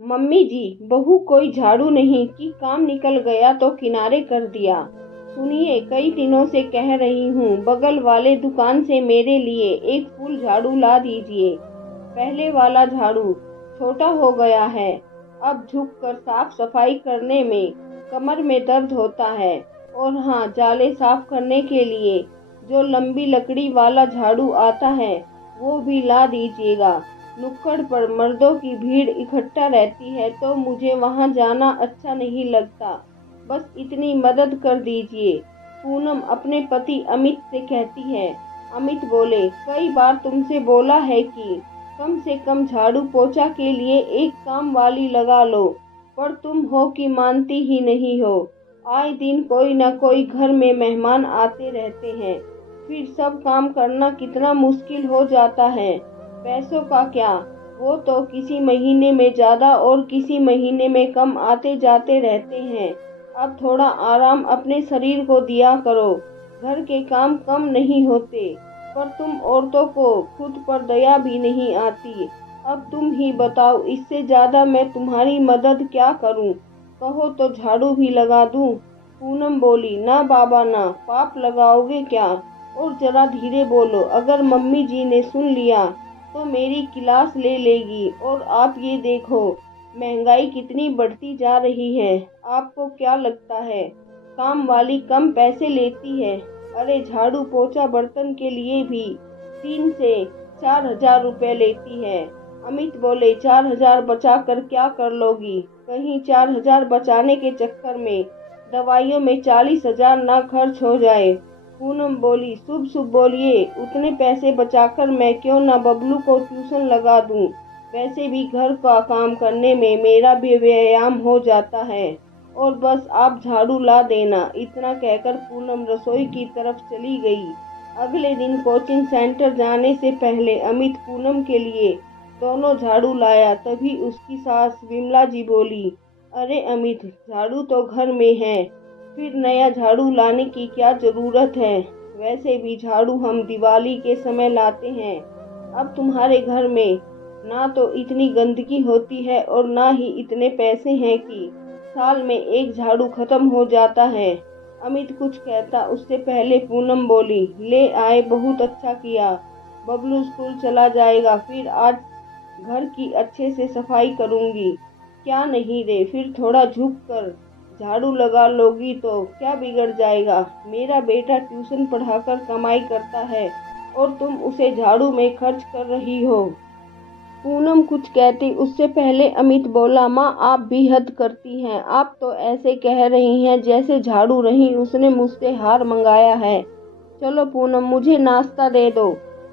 Mummy जी, बहू कोई झाड़ू नहीं कि काम निकल गया तो किनारे कर दिया। सुनिए, कई दिनों से कह रही हूँ, बगल वाले दुकान से मेरे लिए एक फुल झाड़ू ला दीजिए। पहले वाला झाड़ू छोटा हो गया है। अब झुककर साफ सफाई करने में कमर में दर्द होता है। और हाँ, जाले साफ करने के लिए जो लंबी लकड़ी वाला झाड़ू आता है वो भी ला दीजिएगा। नुक्कड़ पर मर्दों की भीड़ इकट्ठा रहती है तो मुझे वहां जाना अच्छा नहीं लगता। बस इतनी मदद कर दीजिए। पूनम अपने पति अमित से कहती है। अमित बोले, कई बार तुमसे बोला है कि कम से कम झाड़ू पोछा के लिए एक काम वाली लगा लो, पर तुम हो कि मानती ही नहीं हो। आए दिन कोई न कोई घर में मेहमान आते रहते हैं, फिर सब काम करना कितना मुश्किल हो जाता है। पैसों का क्या, वो तो किसी महीने में ज्यादा और किसी महीने में कम आते जाते रहते हैं। अब थोड़ा आराम अपने शरीर को दिया करो। घर के काम कम नहीं होते, पर तुम औरतों को खुद पर दया भी नहीं आती। अब तुम ही बताओ, इससे ज्यादा मैं तुम्हारी मदद क्या करूं? कहो तो झाड़ू भी लगा दूं। पूनम बोली, ना बाबा ना, पाप लगाओगे क्या? और जरा धीरे बोलो, अगर मम्मी जी ने सुन लिया तो मेरी क्लास ले लेगी। और आप ये देखो, महंगाई कितनी बढ़ती जा रही है। आपको क्या लगता है काम वाली कम पैसे लेती है? अरे झाड़ू पोछा बर्तन के लिए भी 3 से 4 हजार रुपए लेती है। अमित बोले, 4 हजार बचा कर क्या कर लोगी? कहीं 4 हजार बचाने के चक्कर में दवाइयों में 40 हजार ना खर्च हो जाए। पूनम बोली, शुभ शुभ बोलिए, उतने पैसे बचाकर मैं क्यों ना बबलू को ट्यूशन लगा दूं। वैसे भी घर का काम करने में मेरा भी व्यायाम हो जाता है। और बस आप झाड़ू ला देना। इतना कहकर पूनम रसोई की तरफ चली गई। अगले दिन कोचिंग सेंटर जाने से पहले अमित पूनम के लिए दोनों झाड़ू लाया। तभी उसकी सास विमला जी बोली, अरे अमित, झाड़ू तो घर में है, फिर नया झाड़ू लाने की क्या जरूरत है? वैसे भी झाड़ू हम दिवाली के समय लाते हैं। अब तुम्हारे घर में ना तो इतनी गंदगी होती है और ना ही इतने पैसे हैं कि साल में एक झाड़ू खत्म हो जाता है। अमित कुछ कहता उससे पहले पूनम बोली, ले आए, बहुत अच्छा किया। बबलू स्कूल चला जाएगा, फिर आज घर की अच्छे से सफाई करूंगी। क्या नहीं रे, फिर थोड़ा झुक कर झाड़ू लगा लोगी तो क्या बिगड़ जाएगा? मेरा बेटा ट्यूशन पढ़ाकर कमाई करता है और तुम उसे झाड़ू में खर्च कर रही हो। पूनम कुछ कहती उससे पहले अमित बोला, माँ आप भी हद करती हैं। आप तो ऐसे कह रही हैं जैसे झाड़ू नहीं उसने मुझसे हार मंगाया है। चलो पूनम, मुझे नाश्ता दे दो,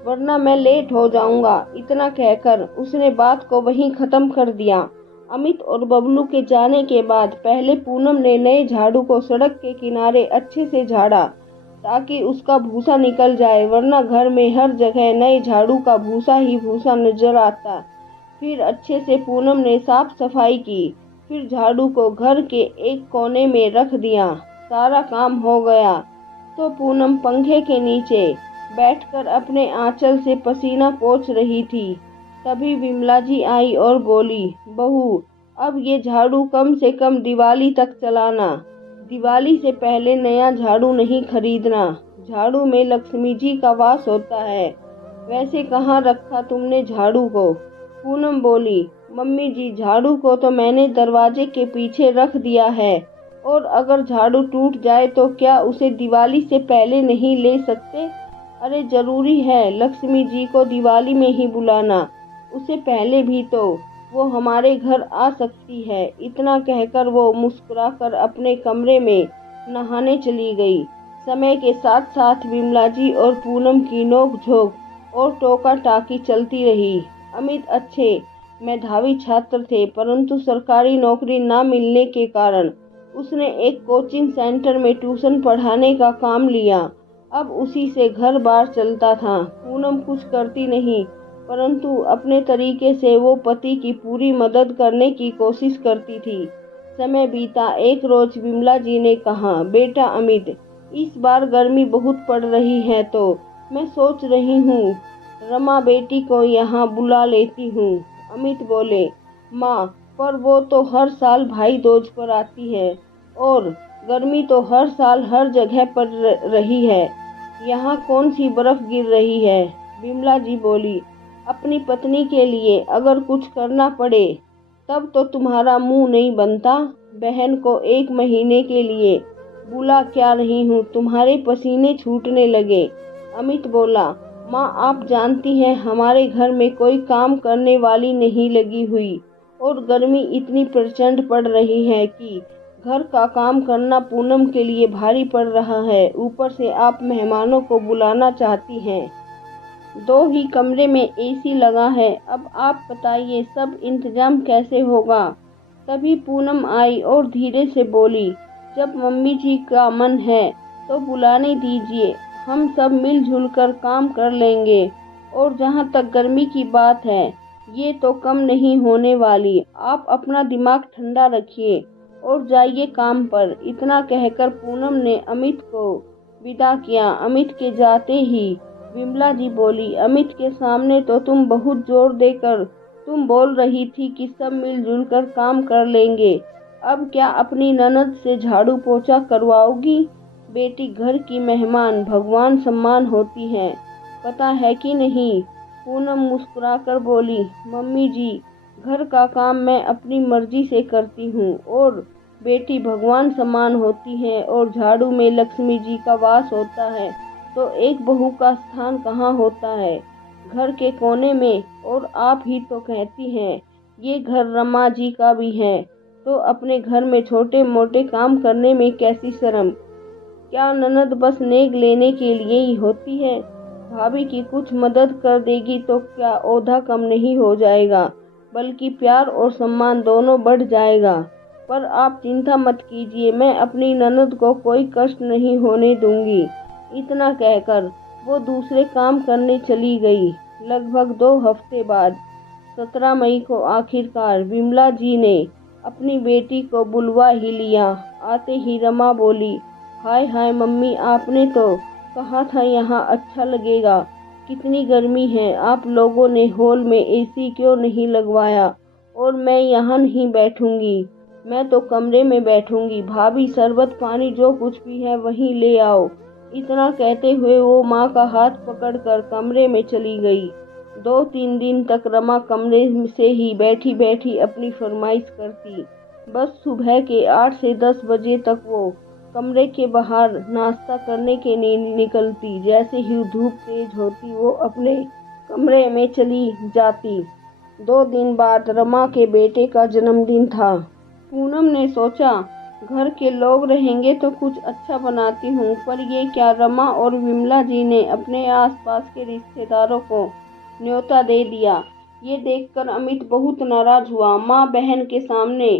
वरना मैं लेट हो जाऊंगा। इतना कहकर उसने बात को वहीं खत्म कर दिया। अमित और बबलू के जाने के बाद पहले पूनम ने नए झाड़ू को सड़क के किनारे अच्छे से झाड़ा, ताकि उसका भूसा निकल जाए, वरना घर में हर जगह नए झाड़ू का भूसा ही भूसा नजर आता। फिर अच्छे से पूनम ने साफ सफाई की। फिर झाड़ू को घर के एक कोने में रख दिया। सारा काम हो गया तो पूनम पंखे के नीचे बैठकर अपने आंचल से पसीना पोंछ रही थी। तभी विमला जी आई और बोली, बहू, अब ये झाड़ू कम से कम दिवाली तक चलाना। दिवाली से पहले नया झाड़ू नहीं खरीदना। झाड़ू में लक्ष्मी जी का वास होता है। वैसे कहाँ रखा तुमने झाड़ू को? पूनम बोली, मम्मी जी, झाड़ू को तो मैंने दरवाजे के पीछे रख दिया है। और अगर झाड़ू टूट जाए तो क्या उसे दिवाली से पहले नहीं ले सकते? अरे जरूरी है लक्ष्मी जी को दिवाली में ही बुलाना, उससे पहले भी तो वो हमारे घर आ सकती है। इतना कहकर वो मुस्कुराकर अपने कमरे में नहाने चली गई। समय के साथ साथ विमला जी और पूनम की नोक-झोंक और टोका टाकी चलती रही। अमित अच्छे मेधावी छात्र थे, परंतु सरकारी नौकरी न मिलने के कारण उसने एक कोचिंग सेंटर में ट्यूशन पढ़ाने का काम लिया। अब उसी से घर बार चलता था। पूनम कुछ करती नहीं, परंतु अपने तरीके से वो पति की पूरी मदद करने की कोशिश करती थी। समय बीता। एक रोज विमला जी ने कहा, बेटा अमित, इस बार गर्मी बहुत पड़ रही है तो मैं सोच रही हूँ रमा बेटी को यहाँ बुला लेती हूँ। अमित बोले, माँ, पर वो तो हर साल भाई दूज पर आती है और गर्मी तो हर साल हर जगह पर रही है। यहाँ कौन सी बर्फ गिर रही है। विमला जी बोली, अपनी पत्नी के लिए अगर कुछ करना पड़े तब तो तुम्हारा मुंह नहीं बनता। बहन को 1 महीने के लिए बुला क्या रही हूँ, तुम्हारे पसीने छूटने लगे। अमित बोला, माँ आप जानती हैं हमारे घर में कोई काम करने वाली नहीं लगी हुई और गर्मी इतनी प्रचंड पड़ रही है कि घर का काम करना पूनम के लिए भारी पड़ रहा है। ऊपर से आप मेहमानों को बुलाना चाहती हैं। 2 ही कमरे में एसी लगा है। अब आप बताइए सब इंतजाम कैसे होगा। तभी पूनम आई और धीरे से बोली, जब मम्मी जी का मन है तो बुलाने दीजिए, हम सब मिलजुल कर काम कर लेंगे। और जहाँ तक गर्मी की बात है ये तो कम नहीं होने वाली। आप अपना दिमाग ठंडा रखिए और जाइए काम पर। इतना कहकर पूनम ने अमित को विदा किया। अमित के जाते ही विमला जी बोली, अमित के सामने तो तुम बहुत जोर देकर तुम बोल रही थी कि सब मिलजुल कर काम कर लेंगे, अब क्या अपनी ननद से झाड़ू पोछा करवाओगी। बेटी घर की मेहमान भगवान सम्मान होती है, पता है कि नहीं। पूनम मुस्कुराकर बोली, मम्मी जी घर का काम मैं अपनी मर्जी से करती हूँ और बेटी भगवान समान होती है और झाड़ू में लक्ष्मी जी का वास होता है तो एक बहू का स्थान कहाँ होता है घर के कोने में। और आप ही तो कहती हैं ये घर रमा जी का भी है, तो अपने घर में छोटे मोटे काम करने में कैसी शर्म। क्या ननद बस नेग लेने के लिए ही होती है। भाभी की कुछ मदद कर देगी तो क्या ओहदा कम नहीं हो जाएगा, बल्कि प्यार और सम्मान दोनों बढ़ जाएगा। पर आप चिंता मत कीजिए, मैं अपनी ननद को कोई कष्ट नहीं होने दूंगी। इतना कहकर वो दूसरे काम करने चली गई। लगभग 2 हफ्ते बाद 17 मई को आखिरकार विमला जी ने अपनी बेटी को बुलवा ही लिया। आते ही रमा बोली, हाय हाय मम्मी, आपने तो कहा था यहाँ अच्छा लगेगा, कितनी गर्मी है, आप लोगों ने हॉल में एसी क्यों नहीं लगवाया। और मैं यहाँ नहीं बैठूंगी, मैं तो कमरे में बैठूंगी। भाभी शरबत पानी जो कुछ भी है वहीं ले आओ। इतना कहते हुए वो माँ का हाथ पकड़कर कमरे में चली गई। 2-3 दिन तक रमा कमरे से ही बैठी बैठी अपनी फरमाइश करती। बस सुबह के 8 से 10 बजे तक वो कमरे के बाहर नाश्ता करने के लिए निकलती। जैसे ही धूप तेज होती वो अपने कमरे में चली जाती। 2 दिन बाद रमा के बेटे का जन्मदिन था। पूनम ने सोचा घर के लोग रहेंगे तो कुछ अच्छा बनाती हूँ, पर ये क्या, रमा और विमला जी ने अपने आसपास के रिश्तेदारों को न्योता दे दिया। ये देखकर अमित बहुत नाराज हुआ। माँ बहन के सामने,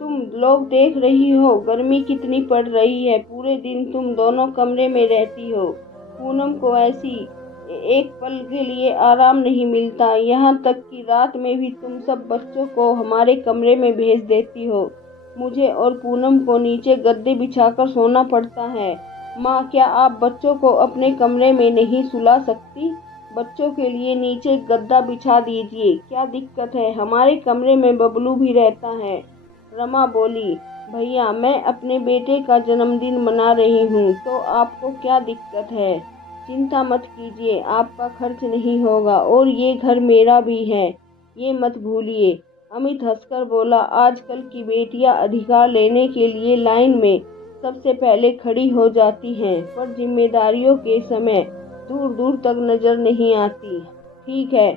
तुम लोग देख रही हो गर्मी कितनी पड़ रही है, पूरे दिन तुम दोनों कमरे में रहती हो, पूनम को ऐसी एक पल के लिए आराम नहीं मिलता, यहाँ तक कि रात में भी तुम सब बच्चों को हमारे कमरे में भेज देती हो। मुझे और पूनम को नीचे गद्दे बिछाकर सोना पड़ता है। माँ क्या आप बच्चों को अपने कमरे में नहीं सुला सकती। बच्चों के लिए नीचे गद्दा बिछा दीजिए, क्या दिक्कत है, हमारे कमरे में बबलू भी रहता है। रमा बोली, भैया मैं अपने बेटे का जन्मदिन मना रही हूँ तो आपको क्या दिक्कत है। चिंता मत कीजिए, आपका खर्च नहीं होगा और ये घर मेरा भी है, ये मत भूलिए। अमित हंसकर बोला, आजकल की बेटियां अधिकार लेने के लिए लाइन में सबसे पहले खड़ी हो जाती हैं, पर जिम्मेदारियों के समय दूर दूर तक नजर नहीं आती। ठीक है,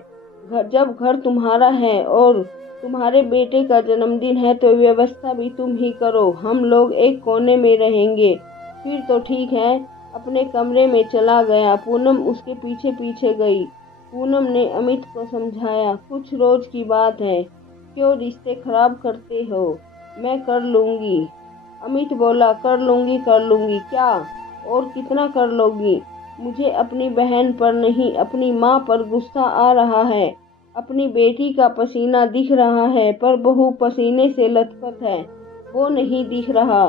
जब घर तुम्हारा है और तुम्हारे बेटे का जन्मदिन है तो व्यवस्था भी तुम ही करो, हम लोग एक कोने में रहेंगे। फिर तो ठीक है। अपने कमरे में चला गया। पूनम उसके पीछे पीछे गई। पूनम ने अमित को समझाया, कुछ रोज की बात है, क्यों रिश्ते खराब करते हो, मैं कर लूंगी। अमित बोला, कर लूंगी क्या, और कितना कर लोगी। मुझे अपनी बहन पर नहीं अपनी माँ पर गुस्सा आ रहा है। अपनी बेटी का पसीना दिख रहा है पर बहू पसीने से लथपथ है, वो नहीं दिख रहा।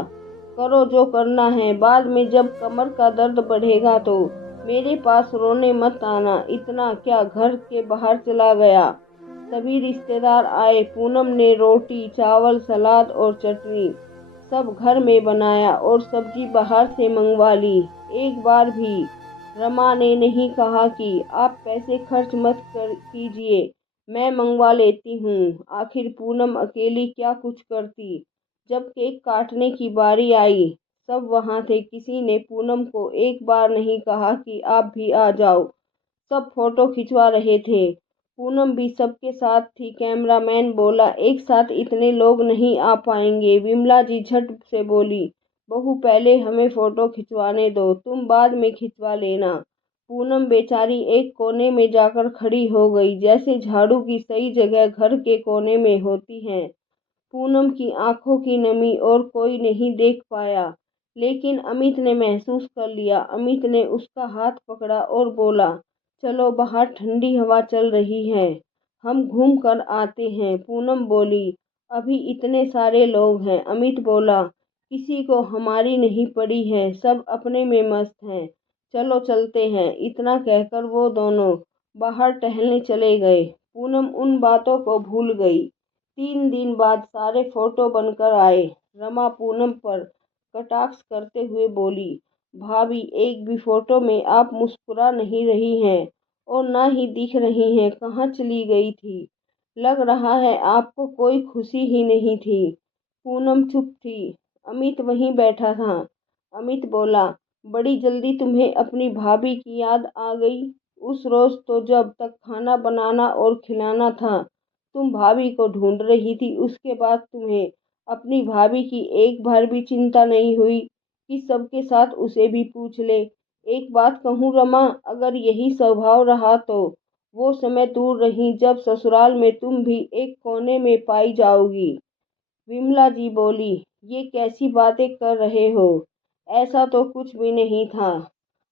करो जो करना है, बाद में जब कमर का दर्द बढ़ेगा तो मेरे पास रोने मत आना। इतना क्या घर के बाहर चला गया। सभी रिश्तेदार आए। पूनम ने रोटी, चावल, सलाद और चटनी सब घर में बनाया और सब्जी बाहर से मंगवा ली। एक बार भी रमा ने नहीं कहा कि आप पैसे खर्च मत कीजिए, मैं मंगवा लेती हूँ। आखिर पूनम अकेली क्या कुछ करती। जब केक काटने की बारी आई, सब वहाँ थे। किसी ने पूनम को एक बार नहीं कहा कि आप भी आ जाओ। सब फोटो खिंचवा रहे थे। पूनम भी सबके साथ थी। कैमरामैन बोला, एक साथ इतने लोग नहीं आ पाएंगे। विमला जी झट से बोली, बहू पहले हमें फोटो खिंचवाने दो, तुम बाद में खिंचवा लेना। पूनम बेचारी एक कोने में जाकर खड़ी हो गई, जैसे झाड़ू की सही जगह घर के कोने में होती है। पूनम की आंखों की नमी और कोई नहीं देख पाया, लेकिन अमित ने महसूस कर लिया। अमित ने उसका हाथ पकड़ा और बोला, चलो बाहर ठंडी हवा चल रही है, हम घूम कर आते हैं। पूनम बोली, अभी इतने सारे लोग हैं। अमित बोला, किसी को हमारी नहीं पड़ी है, सब अपने में मस्त हैं, चलो चलते हैं। इतना कहकर वो दोनों बाहर टहलने चले गए। पूनम उन बातों को भूल गई। 3 दिन बाद सारे फोटो बनकर आए। रमा पूनम पर कटाक्ष करते हुए बोली, भाभी एक भी फोटो में आप मुस्कुरा नहीं रही हैं और ना ही दिख रही हैं, कहाँ चली गई थी? लग रहा है आपको कोई खुशी ही नहीं थी। पूनम चुप थी। अमित वहीं बैठा था। अमित बोला, बड़ी जल्दी तुम्हें अपनी भाभी की याद आ गई। उस रोज तो जब तक खाना बनाना और खिलाना था, तुम भाभी को ढूंढ रही थी। उसके बाद तुम्हें अपनी भाभी की एक बार भी चिंता नहीं हुई कि सबके साथ उसे भी पूछ ले। एक बात कहूँ रमा, अगर यही स्वभाव रहा तो वो समय दूर रही जब ससुराल में तुम भी एक कोने में पाई जाओगी। विमला जी बोली, ये कैसी बातें कर रहे हो, ऐसा तो कुछ भी नहीं था।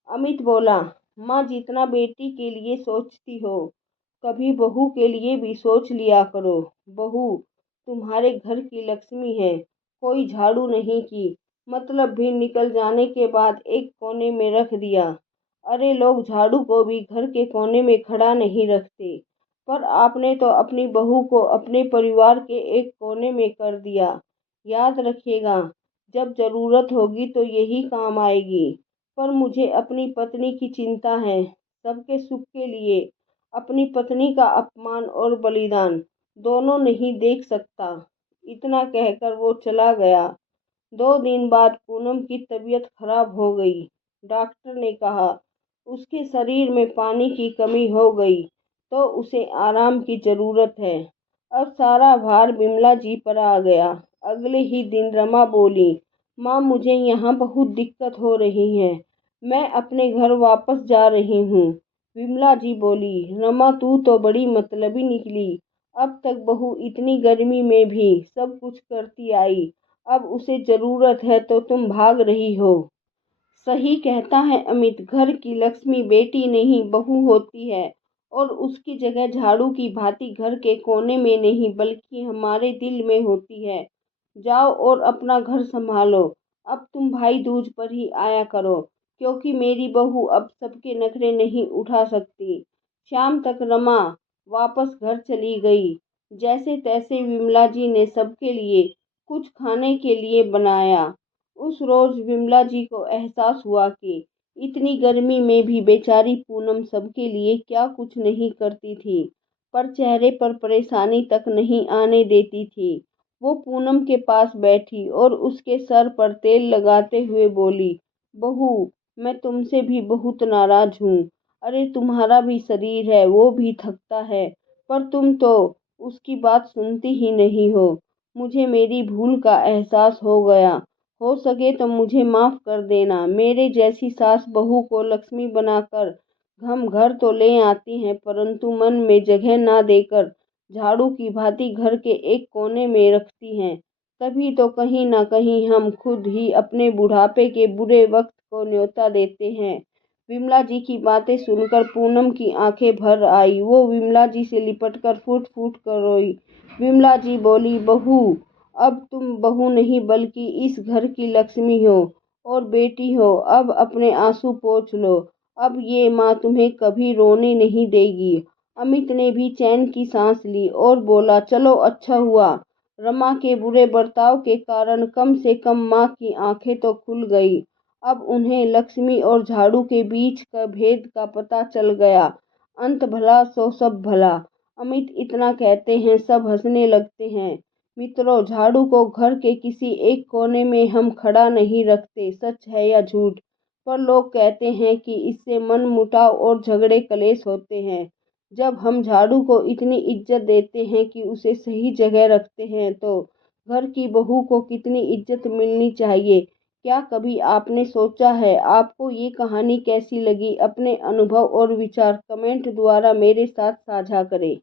अमित बोला, माँ जितना बेटी के लिए सोचती हो, कभी बहू के लिए भी सोच लिया करो। बहू तुम्हारे घर की लक्ष्मी है, कोई झाड़ू नहीं की, मतलब भी निकल जाने के बाद एक कोने में रख दिया। अरे लोग झाड़ू को भी घर के कोने में खड़ा नहीं रखते, पर आपने तो अपनी बहू को अपने परिवार के एक कोने में कर दिया। याद रखिएगा, जब जरूरत होगी तो यही काम आएगी। पर मुझे अपनी पत्नी की चिंता है, सबके सुख के लिए अपनी पत्नी का अपमान और बलिदान दोनों नहीं देख सकता। इतना कहकर वो चला गया। 2 दिन बाद पूनम की तबीयत खराब हो गई। डॉक्टर ने कहा उसके शरीर में पानी की कमी हो गई, तो उसे आराम की जरूरत है। अब सारा भार बिमला जी पर आ गया। अगले ही दिन रमा बोली, माँ मुझे यहाँ बहुत दिक्कत हो रही है, मैं अपने घर वापस जा रही हूँ। विमला जी बोली, रमा तू तो बड़ी मतलबी निकली। अब तक बहू इतनी गर्मी में भी सब कुछ करती आई, अब उसे जरूरत है तो तुम भाग रही हो। सही कहता है अमित, घर की लक्ष्मी बेटी नहीं बहू होती है, और उसकी जगह झाड़ू की भांति घर के कोने में नहीं बल्कि हमारे दिल में होती है। जाओ और अपना घर संभालो। अब तुम भाई दूज पर ही आया करो, क्योंकि मेरी बहू अब सबके नखरे नहीं उठा सकती। शाम तक रमा वापस घर चली गई। जैसे तैसे विमला जी ने सबके लिए कुछ खाने के लिए बनाया। उस रोज विमला जी को एहसास हुआ कि इतनी गर्मी में भी बेचारी पूनम सबके लिए क्या कुछ नहीं करती थी, पर चेहरे पर परेशानी तक नहीं आने देती थी। वो पूनम के पास बैठी और उसके सर पर तेल लगाते हुए बोली, बहू मैं तुमसे भी बहुत नाराज हूँ। अरे तुम्हारा भी शरीर है, वो भी थकता है, पर तुम तो उसकी बात सुनती ही नहीं हो। मुझे मेरी भूल का एहसास हो गया। हो सके तो मुझे माफ कर देना। मेरे जैसी सास बहू को लक्ष्मी बनाकर हम घर तो ले आती हैं, परंतु मन में जगह ना देकर झाड़ू की भांति घर के एक कोने में रखती हैं। तभी तो कहीं ना कहीं हम खुद ही अपने बुढ़ापे के बुरे वक्त को न्योता देते हैं। विमला जी की बातें सुनकर पूनम की आंखें भर आई। वो विमला जी से लिपटकर फूट फूट कर रोई। विमला जी बोली, बहू अब तुम बहू नहीं बल्कि इस घर की लक्ष्मी हो और बेटी हो। अब अपने आंसू पोंछ लो। अब ये माँ तुम्हें कभी रोने नहीं देगी। अमित ने भी चैन की सांस ली और बोला, चलो अच्छा हुआ। रमा के बुरे बर्ताव के कारण कम से कम माँ की आंखें तो खुल गई। अब उन्हें लक्ष्मी और झाड़ू के बीच का भेद का पता चल गया। अंत भला सो सब भला। अमित इतना कहते हैं, सब हंसने लगते हैं। मित्रों, झाड़ू को घर के किसी एक कोने में हम खड़ा नहीं रखते, सच है या झूठ, पर लोग कहते हैं कि इससे मनमुटाव और झगड़े कलेश होते हैं। जब हम झाड़ू को इतनी इज्जत देते हैं कि उसे सही जगह रखते हैं, तो घर की बहू को कितनी इज्जत मिलनी चाहिए। क्या कभी आपने सोचा है? आपको ये कहानी कैसी लगी? अपने अनुभव और विचार कमेंट द्वारा मेरे साथ साझा करें।